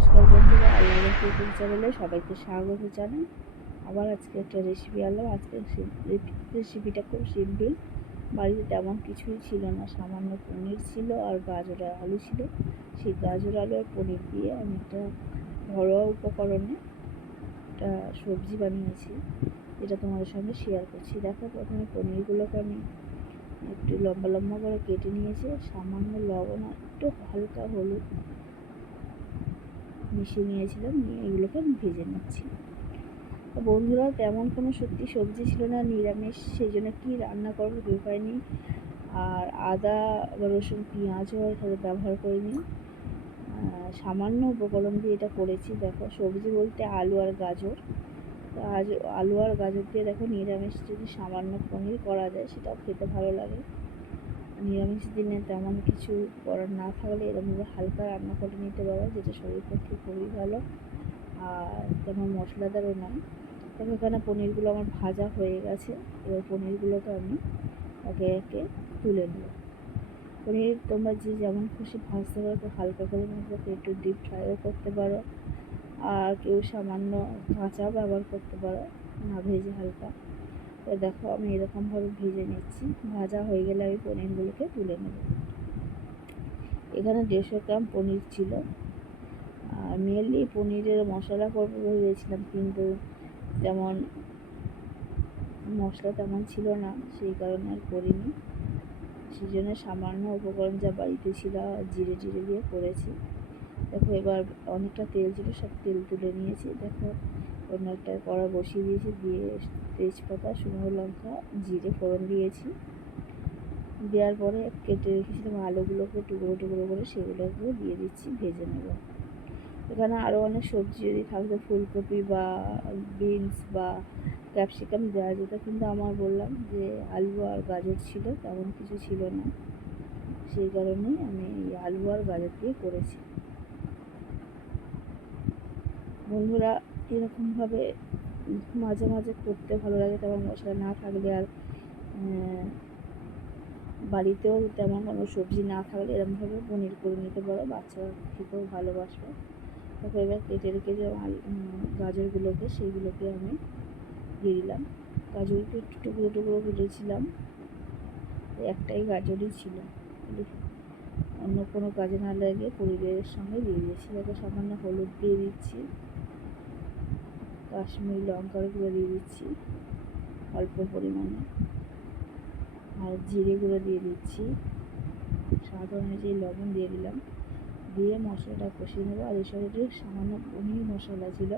নমস্কার বন্ধুরা, আল্লাহর কুকিং চ্যানেলে সবাইকে স্বাগত জানাই। আবার আজকে একটা রেসিপি আনলাম। আজকে রেসিপিটা খুব সিম্পল। বাড়িতে তেমন কিছুই ছিল না, সামান্য পনির ছিল আর গাজর আর আলু ছিল। সেই গাজর আলু আর পনির দিয়ে আমি একটা ঘরোয়া উপকরণে একটা সবজি বানিয়েছি, যেটা তোমাদের সঙ্গে শেয়ার করছি। দেখো, প্রথমে পনিরগুলোকে আমি একটু লম্বা লম্বা করে কেটে নিয়েছি। সামান্য লবণ আর একটু হালকা হলুদ মিশিয়ে নিয়েছিলাম, নিয়ে এগুলোকে আমি ভেজে নিচ্ছি। বন্ধুরা, তেমন কোনো সত্যি সবজি ছিল না, নিরামিষ, সেই জন্য কী রান্না করবো ভেবে পাইনি। আর আদা বা রসুন পেঁয়াজও এখানে ব্যবহার করিনি। সামান্য উপকরণ দিয়ে এটা করেছি। দেখো, সবজি বলতে আলু আর গাজর। আলু আর গাজর দিয়ে দেখো, নিরামিষ যদি সামান্য পনির করা যায় সেটাও খেতে ভালো লাগে। নিরামিষ দিনে তেমন কিছু করার না থাকলে এরকমভাবে হালকা রান্না করে নিতে পারো, যেটা শরীর পক্ষে খুবই ভালো আর তেমন মশলাদারও নয়। তবে এখানে পনিরগুলো আমার ভাজা হয়ে গেছে। এবার পনিরগুলোকে আমি একে একে তুলে নেব। পনির তোমরা যে যেমন খুশি ভাজতে পারো, একটু হালকা করে নিতে পারো, একটু ডিপ ফ্রাইও করতে পারো, আর কেউ সামান্য কাঁচাও ব্যবহার করতে পারো, না ভেজে হালকা। তো দেখো, আমি এরকমভাবে ভেজে নিচ্ছি। ভাজা হয়ে গেলে আমি পনিরগুলোকে তুলে নেব। এখানে 150 গ্রাম পনির ছিল। আর মেনলি পনিরের মশলা করবো ভেবেছিলাম, কিন্তু তেমন মশলা তেমন ছিল না, সেই কারণে আর করিনি। সেই জন্য সামান্য উপকরণ যা বাড়িতে ছিল জিরে দিয়ে করেছি। দেখো, এবার অনেকটা তেল ছিল, সব তেল তুলে নিয়েছি। দেখো, অন্য একটা কড়া বসিয়ে দিয়েছি, দিয়ে তেজপাতা, শুকনো লঙ্কা, জিরে ফোড়ন দিয়েছি। দেওয়ার পরে কেটে রেখেছিলাম আলুগুলোকে টুকরো টুকরো করে, সেগুলোকে দিয়ে দিচ্ছি, ভেজে নেব। এখানে আরও অনেক সবজি যদি থাকতো, ফুলকপি বা বিনস বা ক্যাপসিকাম দেওয়া যেত, কিন্তু আমার বললাম যে আলু আর গাজর ছিল, তেমন কিছু ছিল না, সেই কারণেই আমি এই আলু আর গাজর দিয়ে করেছি। বন্ধুরা, এরকমভাবে মাঝে মাঝে করতে ভালো লাগে, তেমন মশলা না থাকলে। আর বাড়িতেও তেমন কোনো সবজি না থাকলে এরকমভাবে পনির করে নিতে পারো, বাচ্চারা খেতেও ভালোবাসবে। তারপর এবার কেটে রেখে যে গাজরগুলোকে, সেইগুলোকে আমি দিয়ে দিলাম। গাজরকে একটু টুকরো টুকরো কেটেছিলাম, একটাই গাজরই ছিল, অন্য কোনো কাজে না লাগে পনিরের সঙ্গে দিয়ে দিয়েছি। তারপর সামান্য হলুদ দিয়ে দিচ্ছি, কাশ্মীরি লঙ্কার গুঁড়ো দিয়ে দিচ্ছি অল্প পরিমাণে, আর জিরে গুঁড়ো দিয়ে দিচ্ছি, স্বাদ অনুযায়ী লবণ দিয়ে দিলাম। দিয়ে মশলাটা কষিয়ে নেবো। আর এর সঙ্গে সামান্য পনির মশলা ছিল,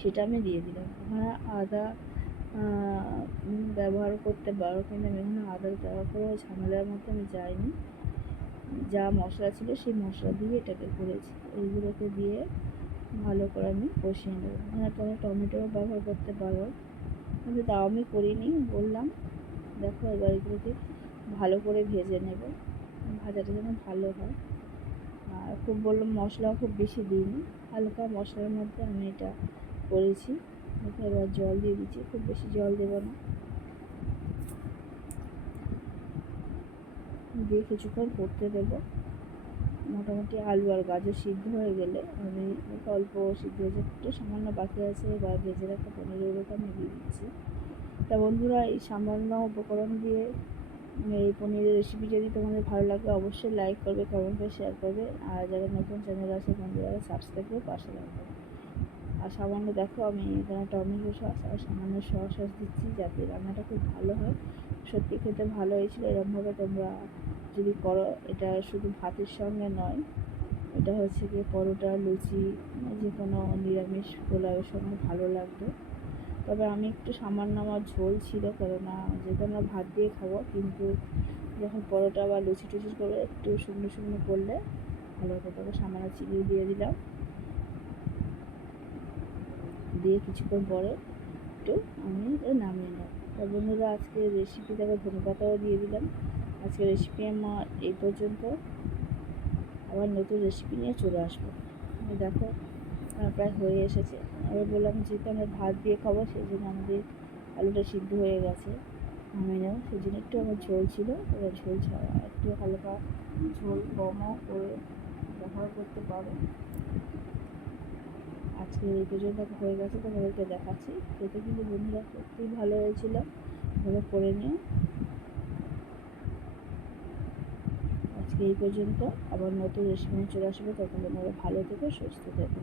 সেটা আমি দিয়ে দিলাম। ওখানে আদা ব্যবহার করতে পারো, কিন্তু আমি এখানে আদার ব্যবহার করেও ঝামেলার মধ্যে আমি যাইনি। যা মশলা ছিল সেই মশলা দিয়ে এটাকে করেছি। এইগুলোকে দিয়ে ভালো করে আমি কষিয়ে নেবো। এখানে তোমরা টমেটোও ব্যবহার করতে পারো, কিন্তু তাও আমি করিনি, বললাম। দেখো, এবার এগুলোকে ভালো করে ভেজে নেব, ভাজাটা যেন ভালো হয়। আর খুব বললাম মশলাও খুব বেশি দিইনি, হালকা মশলার মধ্যে আমি এটা করেছি। দেখো, এবার জল দিয়ে দিচ্ছি, খুব বেশি জল দেবো না, দিয়ে কিছুক্ষণ করতে দেবো। মোটামুটি আলু আর গাজর সিদ্ধ হয়ে গেলে আমি অল্প সিদ্ধ হয়েছে, একটু সামান্য বাকি আছে, বা ভেজে রাখা পনিরগুলোকে আমি দিয়ে দিচ্ছি। তা বন্ধুরা, এই সামান্য উপকরণ দিয়ে এই পনিরের রেসিপি যদি তোমাদের ভালো লাগে, অবশ্যই লাইক করবে, কমেন্ট করে শেয়ার করবে। আর যারা নতুন চ্যানেল আছে বন্ধুরা, সাবস্ক্রাইব করে পাশে রাখবে। আর সামান্য দেখো, আমি এখানে টমেটো সস আর সামান্য সস দিচ্ছি, যাতে রান্নাটা খুব ভালো হয়। সত্যি খেতে ভালো হয়েছিল। এরকমভাবে তোমরা যদি করো, এটা শুধু ভাতের সঙ্গে নয়, এটা হচ্ছে কি পরোটা, লুচি, যে কোনো নিরামিষ পোলাওয়ের সঙ্গে ভালো লাগবে। তবে আমি একটু সামান্য আমার ঝোল ছিল, কেননা যেহেতু আমরা ভাত দিয়ে খাবো, কিন্তু যখন পরোটা বা লুচি টুচি করবে একটু শুকনো শুকনো করলে ভালো হতো। তবে সামান্য চিনি দিয়ে দিলাম, দিয়ে কিছুক্ষণ পরে একটু আমি নামিয়ে নেব। তা বন্ধুরা, আজকে রেসিপি দেখো, ধনেপাতাও দিয়ে দিলাম। আজকে রেসিপি আমার এই পর্যন্ত। আবার নতুন রেসিপি নিয়ে চলে আসবো। দেখো, প্রায় হয়ে এসেছে। এবার বললাম, যেহেতু আমরা ভাত দিয়ে খাবো, সেই জন্য আমাদের আলুটা সিদ্ধ হয়ে গেছে, নামিয়ে নেব। সেই জন্য একটু আমার ঝোল ছিল, এবার ঝোল ছাড়া একটু হালকা ঝোল কমও করে ব্যবহার করতে পারো। আজকে এই পর্যন্ত হয়ে গেছে, তোমাদেরকে দেখাচ্ছি। খেতে কিন্তু বন্ধুরা সত্যিই ভালো হয়েছিল, ভালো করে নিও। আজকে এই পর্যন্ত, আবার নতুন রেসিপি চলে আসবে। ততক্ষণ তোমরা ভালো থেকো, সুস্থ থেকো।